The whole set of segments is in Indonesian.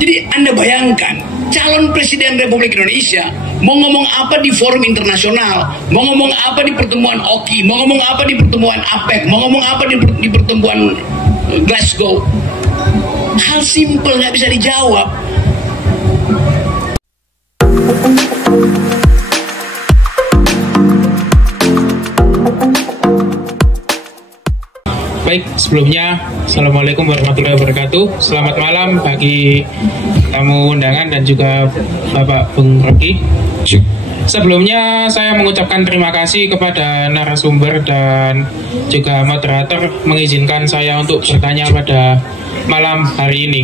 Jadi Anda bayangkan, calon Presiden Republik Indonesia mau ngomong apa di forum internasional, mau ngomong apa di pertemuan OKI, mau ngomong apa di pertemuan APEC, mau ngomong apa di pertemuan Glasgow. Hal simpel nggak bisa dijawab. Baik, sebelumnya Assalamualaikum warahmatullahi wabarakatuh. Selamat malam bagi tamu undangan dan juga Bapak Bung Rocky. Sebelumnya saya mengucapkan terima kasih kepada narasumber dan juga moderator mengizinkan saya untuk bertanya pada malam hari ini.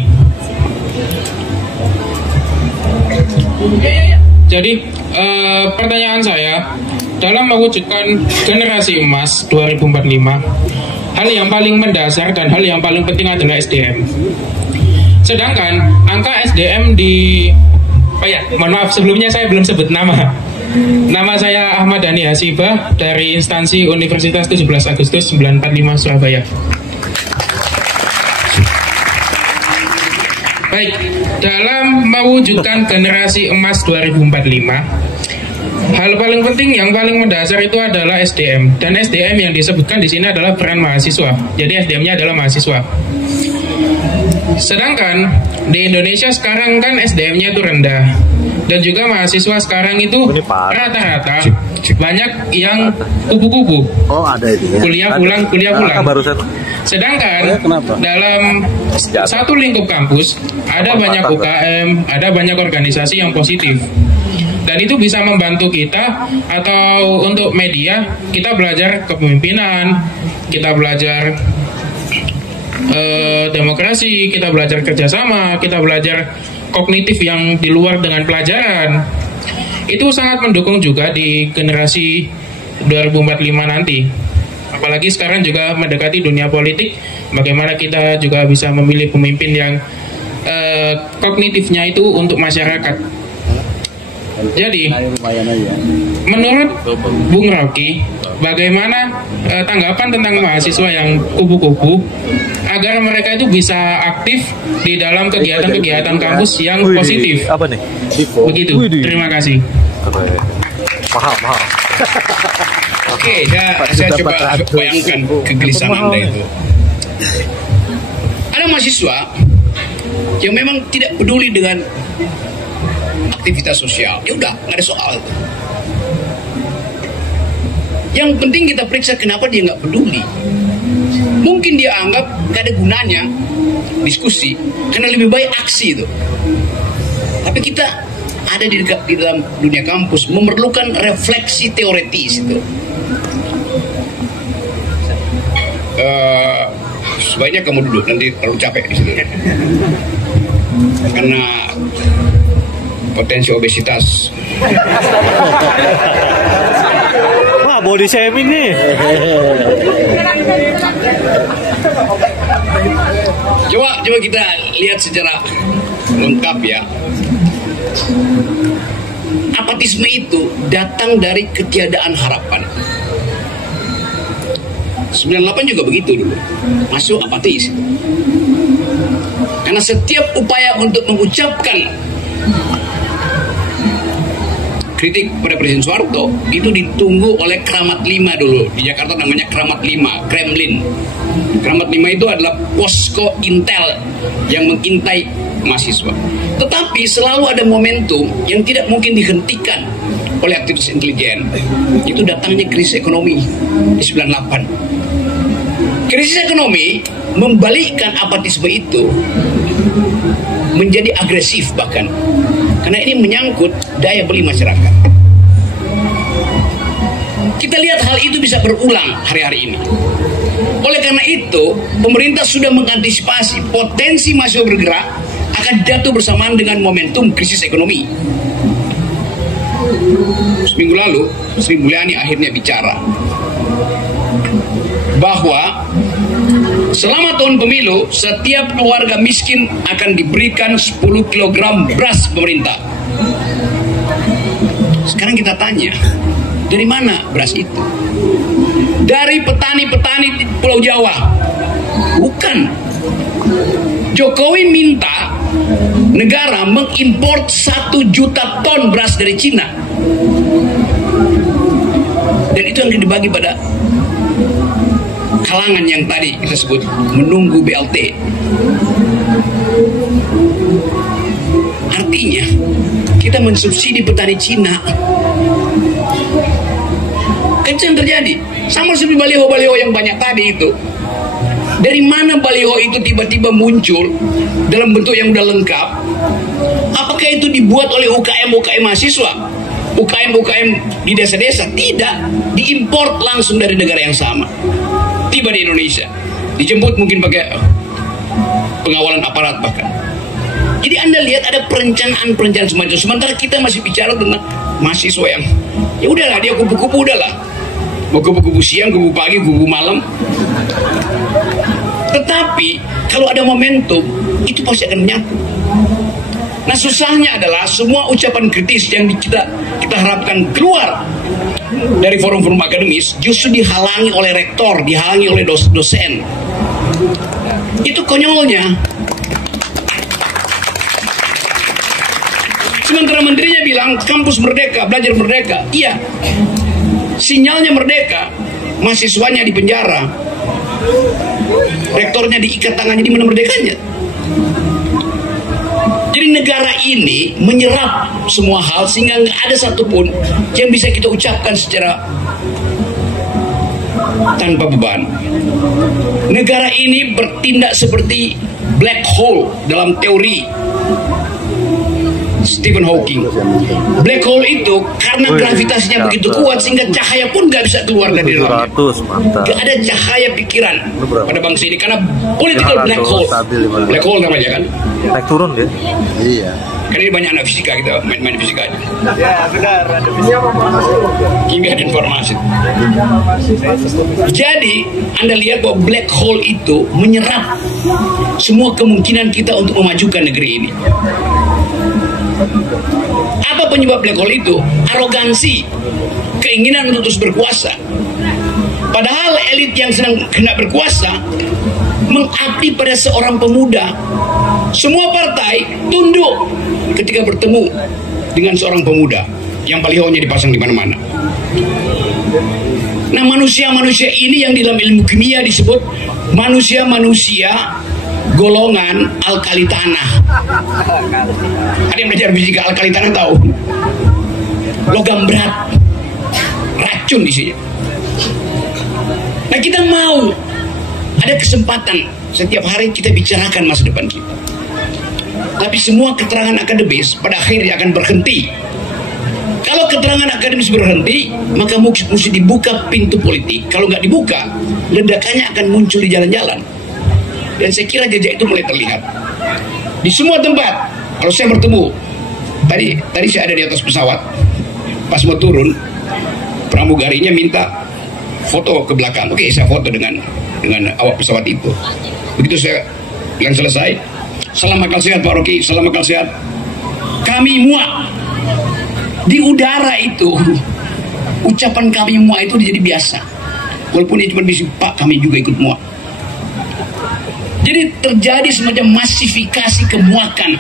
Jadi pertanyaan saya, dalam mewujudkan generasi emas 2045, hal yang paling mendasar dan hal yang paling penting adalah SDM. Sedangkan angka SDM di... mohon maaf, sebelumnya saya belum sebut nama. Nama saya Ahmad Dhani Hasibah dari instansi Universitas 17 Agustus 945 Surabaya. Baik, dalam mewujudkan generasi emas 2045, hal paling penting yang paling mendasar itu adalah SDM, dan SDM yang disebutkan di sini adalah peran mahasiswa. Jadi SDM-nya adalah mahasiswa. Sedangkan di Indonesia sekarang kan SDM-nya itu rendah, dan juga mahasiswa sekarang itu rata-rata banyak yang kupu-kupu. Oh, ada itu ya. Kuliah pulang. Sedangkan dalam satu lingkup kampus ada banyak UKM, ada banyak organisasi yang positif. Dan itu bisa membantu kita, atau untuk media, kita belajar kepemimpinan, kita belajar demokrasi, kita belajar kerjasama, kita belajar kognitif yang di luar dengan pelajaran. Itu sangat mendukung juga di generasi 2045 nanti. Apalagi sekarang juga mendekati dunia politik, bagaimana kita juga bisa memilih pemimpin yang kognitifnya itu untuk masyarakat. Jadi, menurut Bung Rocky, bagaimana tanggapan tentang mahasiswa yang kupu-kupu agar mereka itu bisa aktif di dalam kegiatan-kegiatan kampus yang positif? Apa nih? Begitu. Terima kasih. Mahal. Oke, saya coba bayangkan kegelisahan Anda itu. Ada mahasiswa yang memang tidak peduli dengan aktivitas sosial. Ya udah, nggak ada soal itu. Yang penting kita periksa kenapa dia nggak peduli. Mungkin dia anggap nggak ada gunanya diskusi, karena lebih baik aksi itu. Tapi kita ada di dalam dunia kampus memerlukan refleksi teoretis itu. Sebaiknya kamu duduk, nanti terlalu capek di situ. Karena potensi obesitas. Wah, body shaming nih. Coba kita lihat secara lengkap ya. Apatisme itu datang dari ketiadaan harapan. 98 juga begitu dulu. Masuk apatis. Karena setiap upaya untuk mengucapkan kritik pada Presiden Soeharto itu ditunggu oleh Kramat 5 dulu. Di Jakarta namanya Kramat 5, Kremlin. Kramat 5 itu adalah posko intel yang mengintai mahasiswa. Tetapi selalu ada momentum yang tidak mungkin dihentikan oleh aktivis intelijen. Itu datangnya krisis ekonomi di 98. Krisis ekonomi membalikkan apatisme itu menjadi agresif bahkan. Karena ini menyangkut daya beli masyarakat. Kita lihat hal itu bisa berulang hari-hari ini. Oleh karena itu, pemerintah sudah mengantisipasi potensi mahasiswa bergerak akan jatuh bersamaan dengan momentum krisis ekonomi. Seminggu lalu, Sri Mulyani akhirnya bicara bahwa selama tahun pemilu, setiap keluarga miskin akan diberikan 10 kg beras pemerintah. Sekarang kita tanya, dari mana beras itu? Dari petani-petani di Pulau Jawa? Bukan. Jokowi minta negara mengimpor 1 juta ton beras dari Cina, dan itu yang dibagi pada kalangan yang tadi kita sebut menunggu BLT. Artinya kita mensubsidi petani Cina. Kan itu yang terjadi. Sama seperti baliho-baliho yang banyak tadi itu. Dari mana baliho itu tiba-tiba muncul dalam bentuk yang udah lengkap? Apakah itu dibuat oleh UKM mahasiswa? UKM di desa-desa? Tidak. Diimpor langsung dari negara yang sama. Tiba di Indonesia. Dijemput mungkin pakai pengawalan aparat bahkan. Jadi Anda lihat ada perencanaan semacam itu. Sementara kita masih bicara tentang mahasiswa yang ya udahlah, dia kupu-kupu udahlah. Mau kupu-kupu siang, kupu pagi, kupu malam. Tetapi kalau ada momentum, itu pasti akan menyatu. Nah, susahnya adalah semua ucapan kritis yang kita harapkan keluar dari forum-forum akademis justru dihalangi oleh rektor, dihalangi oleh dosen. Itu konyolnya. Sementara menterinya bilang kampus merdeka, belajar merdeka. Iya, sinyalnya merdeka, mahasiswanya di penjara, rektornya diikat tangannya, di mana merdekanya? Jadi negara ini menyerap semua hal sehingga nggak ada satupun yang bisa kita ucapkan secara tanpa beban. Negara ini bertindak seperti black hole dalam teori Stephen Hawking. Black hole itu karena gravitasinya begitu kuat sehingga cahaya pun nggak bisa keluar dari dalamnya. Nggak ada cahaya pikiran pada bangsa ini karena political black hole. Black hole namanya kan. Naik turun dia. Iya. Karena ini banyak anak fisika, kita main fisika aja. Ya benar, ada fisika. Kimia dan informasi. Jadi Anda lihat bahwa black hole itu menyerap semua kemungkinan kita untuk memajukan negeri ini. Apa penyebab black hole itu? Arogansi, keinginan untuk terus berkuasa. Padahal elit yang sedang hendak berkuasa mengabdi pada seorang pemuda. Semua partai tunduk ketika bertemu dengan seorang pemuda yang balihonya dipasang di mana-mana. Nah, manusia-manusia ini yang di dalam ilmu kimia disebut manusia-manusia golongan alkali tanah. Ada yang belajar fisika alkali tanah tahu? Logam berat, racun isinya. Nah, kita mau ada kesempatan setiap hari kita bicarakan masa depan kita. Tapi semua keterangan akademis pada akhirnya akan berhenti. Kalau keterangan akademis berhenti, maka mesti dibuka pintu politik. Kalau nggak dibuka, ledakannya akan muncul di jalan-jalan. Dan saya kira jejak itu mulai terlihat di semua tempat. Kalau saya bertemu, tadi saya ada di atas pesawat, pas mau turun, pramugarinya minta foto ke belakang. Oke, saya foto dengan awak pesawat itu. Begitu saya yang selesai, salam akal sehat Pak Rocky, salam akal sehat. Kami muak. Di udara itu, ucapan kami muak itu jadi biasa. Walaupun dia cuma bisa, Pak kami juga ikut muak. Jadi terjadi semacam masifikasi kemuakan.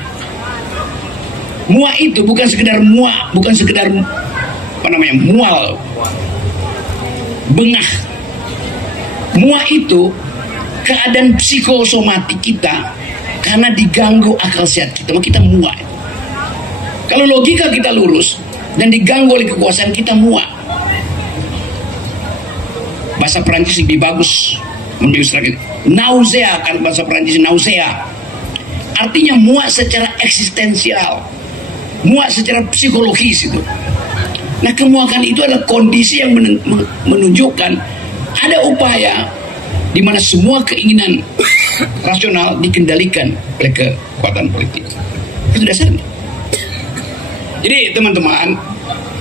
Muak itu bukan sekedar muak, bukan sekedar mual, bengah. Muak itu keadaan psikosomatik kita karena diganggu akal sehat kita, maka kita muak. Kalau logika kita lurus dan diganggu oleh kekuasaan, kita muak. Bahasa Perancis lebih bagus mengilustrasi nausea, kan bahasa Perancis nausea. Artinya muak secara eksistensial, muak secara psikologis itu. Nah, kemuakan itu adalah kondisi yang menunjukkan ada upaya di mana semua keinginan rasional dikendalikan oleh kekuatan politik. Itu dasarnya. Jadi teman-teman,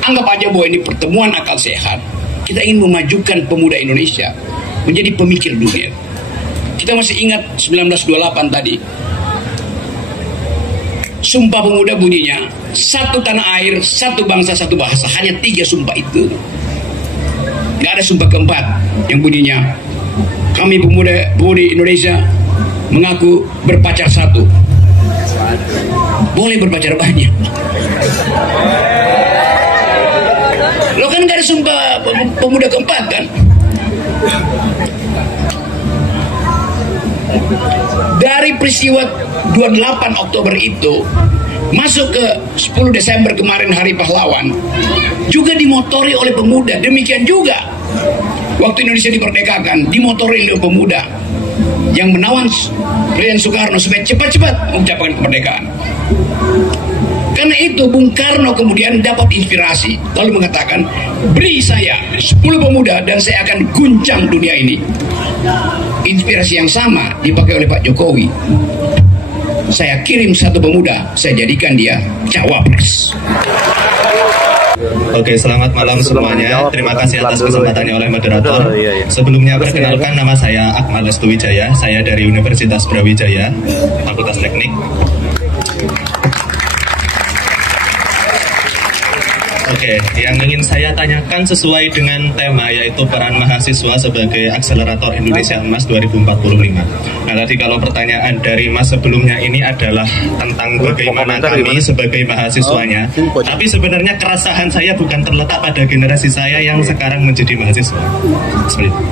anggap aja bahwa ini pertemuan akal sehat. Kita ingin memajukan pemuda Indonesia menjadi pemikir dunia. Kita masih ingat 1928 tadi. Sumpah Pemuda bunyinya, satu tanah air, satu bangsa, satu bahasa. Hanya 3 sumpah itu. Gak ada sumpah keempat yang bunyinya, kami pemuda Indonesia mengaku berpacar satu. boleh berpacar banyak. Lo kan gak ada Sumpah Pemuda keempat kan? Dari peristiwa 28 Oktober itu masuk ke 10 Desember kemarin Hari Pahlawan juga dimotori oleh pemuda. Demikian juga waktu Indonesia diperdekakan dimotori oleh pemuda yang menawan Presiden Soekarno supaya cepat-cepat mengucapkan kemerdekaan. Karena itu Bung Karno kemudian dapat inspirasi lalu mengatakan, beri saya 10 pemuda dan saya akan guncang dunia ini. Inspirasi yang sama dipakai oleh Pak Jokowi. Saya kirim 1 pemuda, saya jadikan dia cawapres. Oke, selamat malam semuanya. Terima kasih atas kesempatannya oleh moderator. Sebelumnya perkenalkan, nama saya Akmal Lestuwijaya. Saya dari Universitas Brawijaya, Fakultas Teknik. Oke, yang ingin saya tanyakan sesuai dengan tema, yaitu peran mahasiswa sebagai akselerator Indonesia Emas 2045. Nah, tadi kalau pertanyaan dari Mas sebelumnya ini adalah tentang bagaimana kami sebagai mahasiswanya. Tapi sebenarnya keresahan saya bukan terletak pada generasi saya yang sekarang menjadi mahasiswa,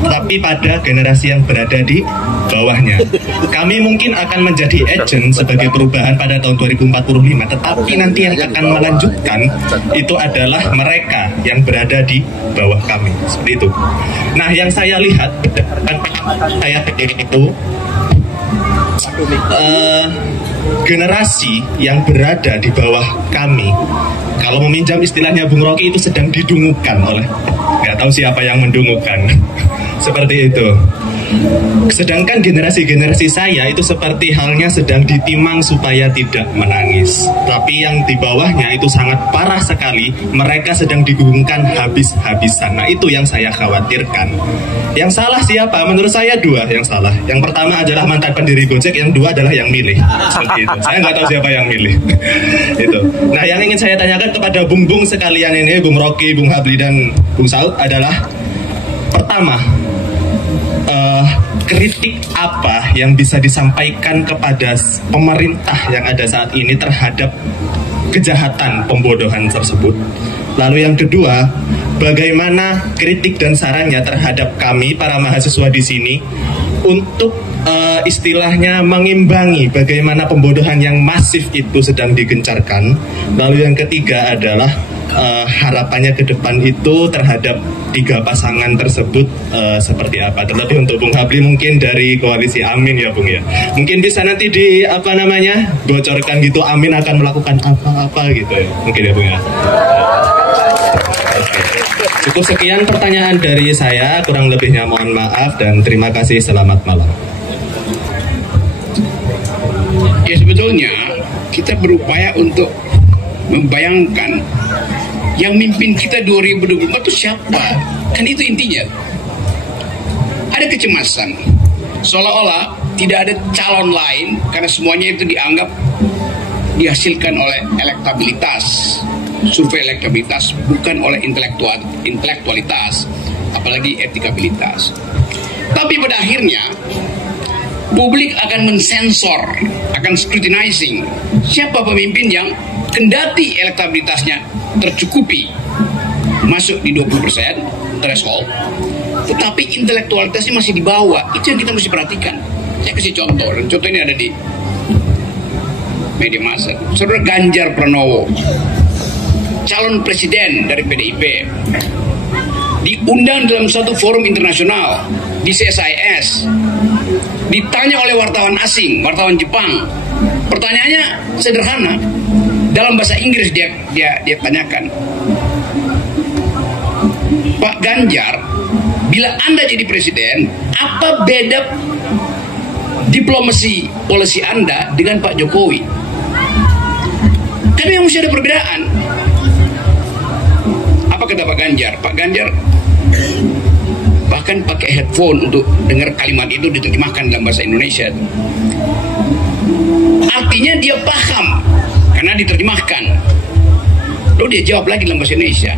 tapi pada generasi yang berada di bawahnya. Kami mungkin akan menjadi agent sebagai perubahan pada tahun 2045, tetapi nanti yang akan melanjutkan itu adalah mereka yang berada di bawah kami, seperti itu. Nah, yang saya lihat dan saya pikir itu generasi yang berada di bawah kami, kalau meminjam istilahnya Bung Rocky, itu sedang didungukan oleh, nggak tahu siapa yang mendungukan. Seperti itu. Sedangkan generasi-generasi saya itu seperti halnya sedang ditimang supaya tidak menangis. Tapi yang di bawahnya itu sangat parah sekali. Mereka sedang digugungkan habis-habisan. Nah, itu yang saya khawatirkan. Yang salah siapa? Menurut saya 2 yang salah. Yang pertama adalah mantan pendiri Gojek, yang 2 adalah yang milih. Seperti itu. Saya nggak tahu siapa yang milih. Itu. Nah, yang ingin saya tanyakan kepada bung-bung sekalian ini, Bung Rocky, Bung Habli, dan Bung Saud adalah, pertama, kritik apa yang bisa disampaikan kepada pemerintah yang ada saat ini terhadap kejahatan pembodohan tersebut. Lalu yang kedua, bagaimana kritik dan sarannya terhadap kami para mahasiswa di sini untuk istilahnya mengimbangi bagaimana pembodohan yang masif itu sedang digencarkan. Lalu yang ketiga adalah harapannya ke depan itu terhadap 3 pasangan tersebut seperti apa. Terlebih untuk Bung Habli mungkin dari koalisi Amin ya Bung ya. Mungkin bisa nanti bocorkan gitu, Amin akan melakukan apa-apa gitu ya. Mungkin ya Bung ya. Cukup sekian pertanyaan dari saya, kurang lebihnya mohon maaf dan terima kasih, selamat malam. Ya, sebetulnya kita berupaya untuk membayangkan yang mimpin kita 2024 itu siapa. Kan itu intinya. Ada kecemasan seolah-olah tidak ada calon lain karena semuanya itu dianggap dihasilkan oleh elektabilitas, survei elektabilitas, bukan oleh intelektualitas, apalagi etikabilitas. Tapi pada akhirnya publik akan mensensor, akan scrutinizing siapa pemimpin yang kendati elektabilitasnya tercukupi masuk di 20% threshold, tetapi intelektualitasnya masih di bawah. Itu yang kita mesti perhatikan. Saya kasih contoh, dan contoh ini ada di media massa. Saudara Ganjar Pranowo, calon presiden dari PDIP, diundang dalam satu forum internasional di CSIS, ditanya oleh wartawan asing, wartawan Jepang. Pertanyaannya sederhana, dalam bahasa Inggris dia tanyakan, Pak Ganjar, bila Anda jadi presiden, apa beda diplomasi polisi Anda dengan Pak Jokowi? Karena yang mesti ada perbedaan. Apa kata Pak Ganjar? Pak Ganjar bahkan pakai headphone untuk dengar kalimat itu diterjemahkan dalam bahasa Indonesia. Artinya dia paham karena diterjemahkan. Lalu dia jawab lagi dalam bahasa Indonesia.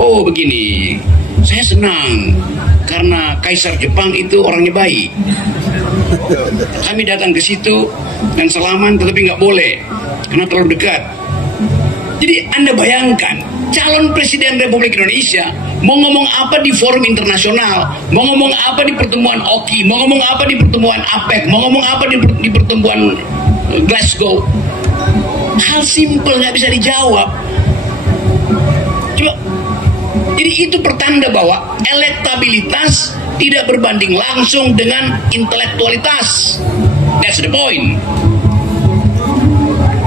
Oh begini, saya senang karena Kaisar Jepang itu orangnya baik. Kami datang ke situ dan salaman, tetapi nggak boleh karena terlalu dekat. Jadi Anda bayangkan, calon presiden Republik Indonesia mau ngomong apa di forum internasional, mau ngomong apa di pertemuan OKI, mau ngomong apa di pertemuan APEC, mau ngomong apa di pertemuan Glasgow. Hal simpel nggak bisa dijawab. Coba, jadi itu pertanda bahwa elektabilitas tidak berbanding langsung dengan intelektualitas. That's the point.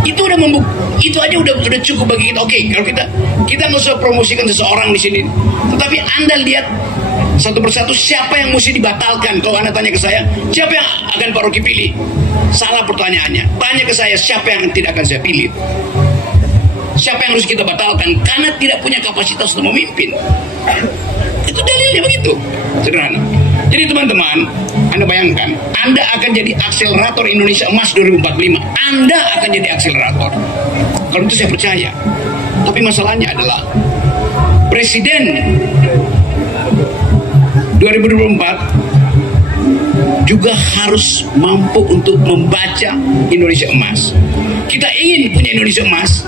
Itu udah itu aja udah cukup bagi kita. Oke, kalau kita nggak usah promosikan seseorang di sini, tetapi Anda lihat satu persatu siapa yang mesti dibatalkan. Kalau Anda tanya ke saya, siapa yang akan Pak Rocky pilih? Salah pertanyaannya. Tanya ke saya, siapa yang tidak akan saya pilih? Siapa yang harus kita batalkan karena tidak punya kapasitas untuk memimpin? Itu dalilnya begitu, sederhana. Jadi teman-teman, Anda bayangkan, Anda akan jadi akselerator Indonesia Emas 2045. Anda akan jadi akselerator. Kalau itu saya percaya. Tapi masalahnya adalah Presiden 2024 juga harus mampu untuk membaca Indonesia Emas. Kita ingin punya Indonesia Emas,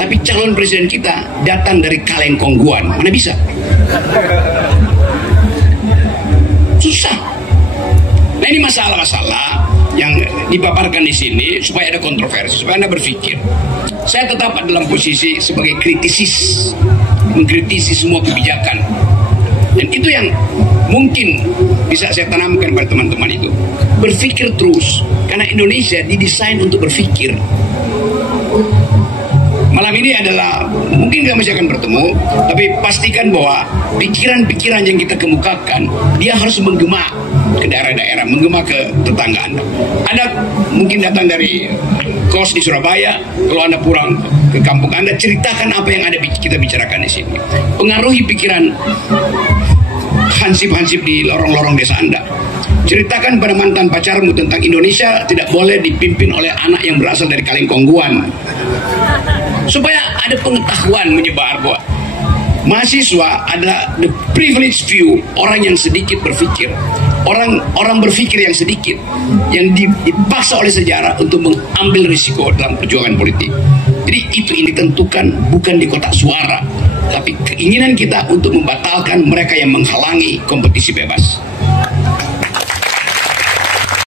tapi calon presiden kita datang dari kaleng kongguan. Mana bisa? Susah. Nah, ini masalah-masalah yang dipaparkan di sini supaya ada kontroversi, supaya Anda berpikir. Saya tetap dalam posisi sebagai kritisis, mengkritisi semua kebijakan. Dan itu yang mungkin bisa saya tanamkan pada teman-teman itu. Berpikir terus, karena Indonesia didesain untuk berpikir. Malam ini adalah, mungkin kami masih akan bertemu, tapi pastikan bahwa pikiran-pikiran yang kita kemukakan, dia harus menggema ke daerah-daerah, menggema ke tetangga Anda. Anda mungkin datang dari kos di Surabaya, kalau Anda pulang ke kampung Anda, ceritakan apa yang ada kita bicarakan di sini. Pengaruhi pikiran hansip-hansip di lorong-lorong desa Anda. Ceritakan pada mantan pacarmu tentang Indonesia tidak boleh dipimpin oleh anak yang berasal dari kaleng kongguan. Supaya ada pengetahuan menyebar bahwa mahasiswa adalah the privileged few, orang yang sedikit berpikir, orang berpikir yang sedikit, yang dipaksa oleh sejarah untuk mengambil risiko dalam perjuangan politik. Jadi itu ini ditentukan bukan di kotak suara, tapi keinginan kita untuk membatalkan mereka yang menghalangi kompetisi bebas.